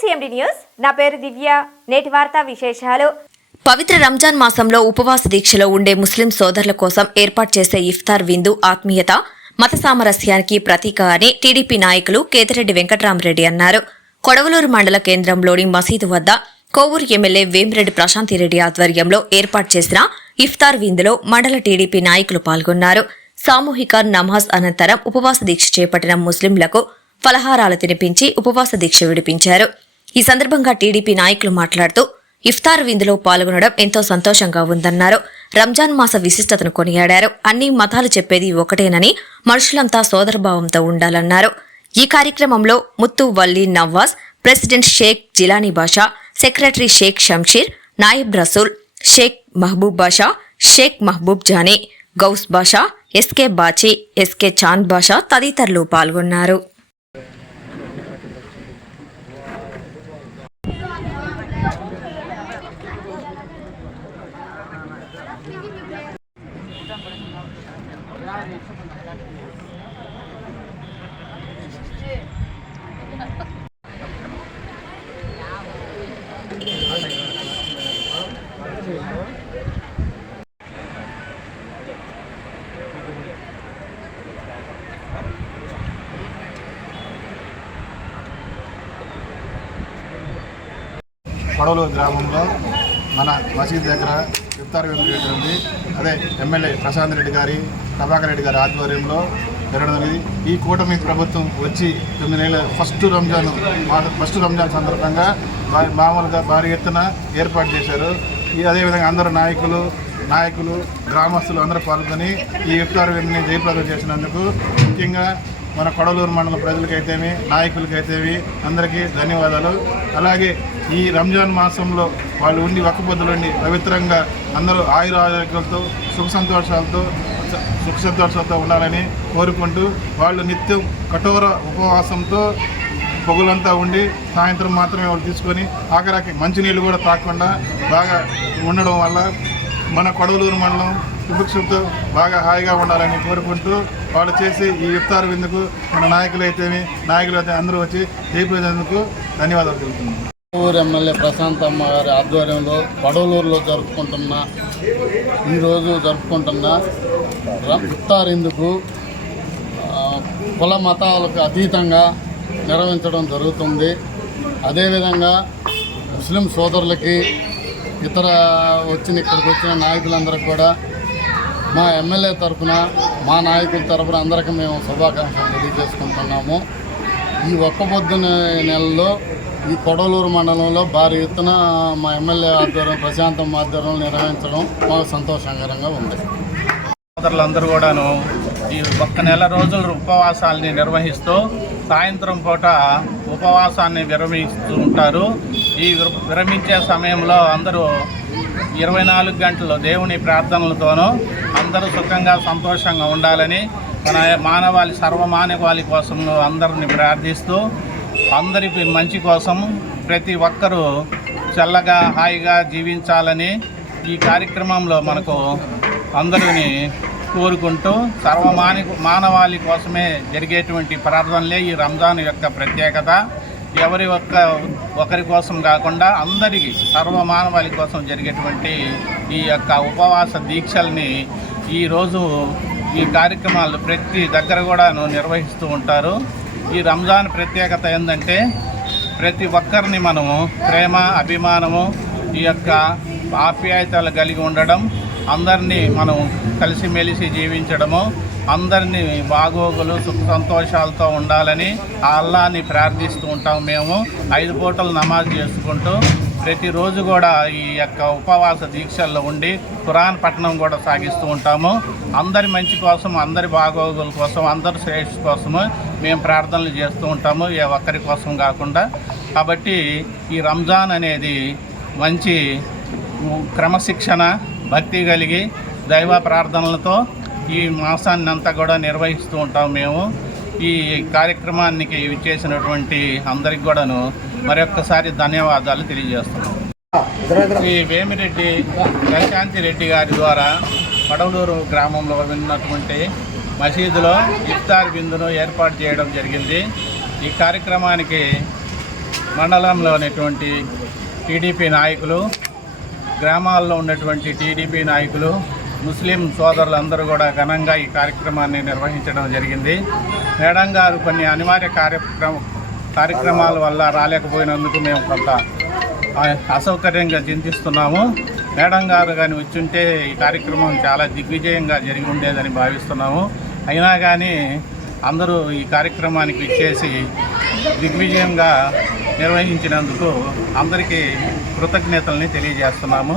CMD news నా పేరు దివ్య. నేటి వార్తా విశేషాలు. పవిత్ర రంజాన్ మాసంలో ఉపవాస దీక్షలో ఉండే ముస్లిం సోదరుల కోసం ఏర్పాటు చేసే ఇఫ్తార్ విందు ఆత్మీయత మత సామరస్యానికి ప్రతీక అని టీడీపీ నాయకులు కేతిరెడ్డి వెంకటరామరెడ్డి అన్నారు. కొడవలూరు మండల కేంద్రంలోని మసీదు వద్ద కోవూరు ఎమ్మెల్యే వేమిరెడ్డి ప్రశాంతిరెడ్డి ఆధ్వర్యంలో ఏర్పాటు చేసిన ఇఫ్తార్ విందులో మండల టీడీపీ నాయకులు పాల్గొన్నారు. సామూహిక నమాజ్ అనంతరం ఉపవాస దీక్ష చేపట్టిన ముస్లింలకు ఫలహారాలు తినిపించి ఉపవాస దీక్ష విడిపించారు. ఈ సందర్భంగా టీడీపీ నాయకులు మాట్లాడుతూ ఇఫ్తార్ విందులో పాల్గొనడం ఎంతో సంతోషంగా ఉందన్నారు. రంజాన్ మాస విశిష్టతను కొనియాడారు. అన్ని మతాలు చెప్పేది ఒకటేనని మనుషులంతా సోదరభావంతో ఉండాలన్నారు. ఈ కార్యక్రమంలో Muthu Valli Nawaz president Sheikh Jilani Basha secretary Sheikh Shamsheer Naib Rasool Sheikh Mahaboob Basha Sheikh Mahaboob Jani Ghouse Basha SK Bachi SK Chand Basha తదితరులు పాల్గొన్నారు. కొడవలూరు గ్రామంలో మన మసీద్ దగ్గర ఇఫ్తార్ ఉంది అదే ఎమ్మెల్యే ప్రశాంత్ రెడ్డి గారి ప్రభాకర్ రెడ్డి గారి ఆధ్వర్యంలో జరగనున్నది ఈ కూటమి ప్రభుత్వం వచ్చి తొమ్మిది నెలల ఫస్ట్ రంజాన్ ఫస్ట్ రంజాన్ సందర్భంగా మామూలుగా భారీ ఎత్తున ఏర్పాటు చేశారు. ఈ అదేవిధంగా అందరు నాయకులు నాయకులు గ్రామస్తులు అందరూ పాల్గొని ఈ ఇఫ్తార్ జయప్రదం చేసినందుకు ముఖ్యంగా మన కొడలూరు మండల ప్రజలకైతేమి నాయకులకైతేమి అందరికీ ధన్యవాదాలు. అలాగే ఈ రంజాన్ మాసంలో వాళ్ళు ఉండి ఒక్క పవిత్రంగా అందరూ ఆయుర ఆరోగ్యాలతో సుఖ సంతోషాలతో సుఖ సంతోషాలతో ఉండాలని కోరుకుంటూ వాళ్ళు నిత్యం కఠోర ఉపవాసంతో పొగులంతా ఉండి సాయంత్రం మాత్రమే వాళ్ళు తీసుకొని ఆఖరాకి మంచినీళ్ళు కూడా తాకుండా బాగా ఉండడం వల్ల మన కొడవలూరు మండలం సుభిక్షంతో బాగా హాయిగా ఉండాలని కోరుకుంటూ వాళ్ళు చేసి ఈ ఇఫ్తార్ విందుకు మన నాయకులైతేమి నాయకులు అయితే అందరూ వచ్చి జయపడేందుకు ధన్యవాదాలు తెలుపుతున్నాను ఊరు ఎమ్మెల్యే ప్రశాంతమ్మ గారి ఆధ్వర్యంలో పడవలూరులో జరుపుకుంటున్న ఈరోజు జరుపుకుంటున్న ఇఫ్తార్ ఇందుకు కుల మతాలకు అతీతంగా నిర్వహించడం జరుగుతుంది. అదేవిధంగా ముస్లిం సోదరులకి ఇతర వచ్చిన ఇక్కడికి వచ్చిన నాయకులందరికీ కూడా మా ఎమ్మెల్యే తరఫున మా నాయకుల తరఫున అందరికీ మేము శుభాకాంక్షలు తెలియజేసుకుంటున్నాము. ఈ ఒక్క పొద్దున నెలలో ఈ కొడవలూరు మండలంలో భారీ ఎత్తున మా ఎమ్మెల్యే ఆధ్వర్యం ప్రశాంతం ఆధ్వర్యంలో నిర్వహించడం మాకు సంతోషకరంగా ఉంది. సోదరులందరూ కూడాను ఈ ఒక్క నెల రోజులు ఉపవాసాలని నిర్వహిస్తూ సాయంత్రం పూట ఉపవాసాన్ని విరమిస్తూ ఉంటారు ఈ విర- విరమించే సమయంలో అందరూ ఇరవై నాలుగు గంటలు దేవుని ప్రార్థనలతోనూ అందరూ సుఖంగా సంతోషంగా ఉండాలని మన మానవాళి సర్వమానవాళి కోసం అందరిని ప్రార్థిస్తూ అందరి మంచి కోసం ప్రతి ఒక్కరూ చల్లగా హాయిగా జీవించాలని ఈ కార్యక్రమంలో మనకు అందరిని కోరుకుంటూ సర్వమాని మానవాళి కోసమే జరిగేటువంటి ప్రార్థనలే ఈ రంజాన్ యొక్క ప్రత్యేకత. ఎవరి ఒక్క ఒకరి కోసం కాకుండా అందరికీ సర్వ మానవాళి కోసం జరిగేటువంటి ఈ యొక్క ఉపవాస దీక్షల్ని ఈరోజు ఈ కార్యక్రమాలు ప్రతి దగ్గర కూడాను నిర్వహిస్తూ ఉంటారు. ఈ రంజాన్ ప్రత్యేకత ఏంటంటే ప్రతి ఒక్కరిని మనము ప్రేమ అభిమానము ఈ యొక్క ఆప్యాయతలు కలిగి ఉండడం అందరినీ మనం కలిసిమెలిసి జీవించడము అందరినీ బాగోగులు సుఖ సంతోషాలతో ఉండాలని ఆ అల్లాని ప్రార్థిస్తూ ఉంటాం మేము. ఐదు పూటలు నమాజ్ చేసుకుంటూ ప్రతిరోజు కూడా ఈ యొక్క ఉపవాస దీక్షల్లో ఉండి ఖురాన్ పట్టణం కూడా సాగిస్తూ ఉంటాము. అందరి మంచి కోసం అందరి బాగోగుల కోసం అందరి శ్రేయస్సు కోసము మేము ప్రార్థనలు చేస్తూ ఉంటాము ఏ ఒక్కరి కోసం కాకుండా. కాబట్టి ఈ రంజాన్ అనేది మంచి క్రమశిక్షణ భక్తి కలిగి దైవ ప్రార్థనలతో ఈ మాసాన్ని అంతా కూడా నిర్వహిస్తూ ఉంటాం మేము. ఈ కార్యక్రమానికి చేసినటువంటి అందరికి కూడాను మరొక్కసారి ధన్యవాదాలు తెలియజేస్తున్నాం. శ్రీ వేమిరెడ్డి ప్రశాంతి రెడ్డి గారి ద్వారా పడవలూరు గ్రామంలో ఉన్నటువంటి మసీదులో ఇఫ్తార్ విందును ఏర్పాటు చేయడం జరిగింది. ఈ కార్యక్రమానికి మండలంలోనేటువంటి టీడీపీ నాయకులు గ్రామాల్లో ఉన్నటువంటి టీడీపీ నాయకులు ముస్లిం సోదరులందరూ కూడా ఘనంగా ఈ కార్యక్రమాన్ని నిర్వహించడం జరిగింది. మేడం గారు కొన్ని అనివార్య కార్యక్రమ కార్యక్రమాల వల్ల రాలేకపోయినందుకు మేము కొంత అసౌకర్యంగా చింతిస్తున్నాము. మేడం గారు కానీ వచ్చుంటే ఈ కార్యక్రమం చాలా దిగ్విజయంగా జరిగి ఉండేదని భావిస్తున్నాము. అయినా కానీ అందరూ ఈ కార్యక్రమానికి ఇచ్చేసి దిగ్విజయంగా నిర్వహించినందుకు అందరికీ కృతజ్ఞతల్ని తెలియజేస్తున్నాము.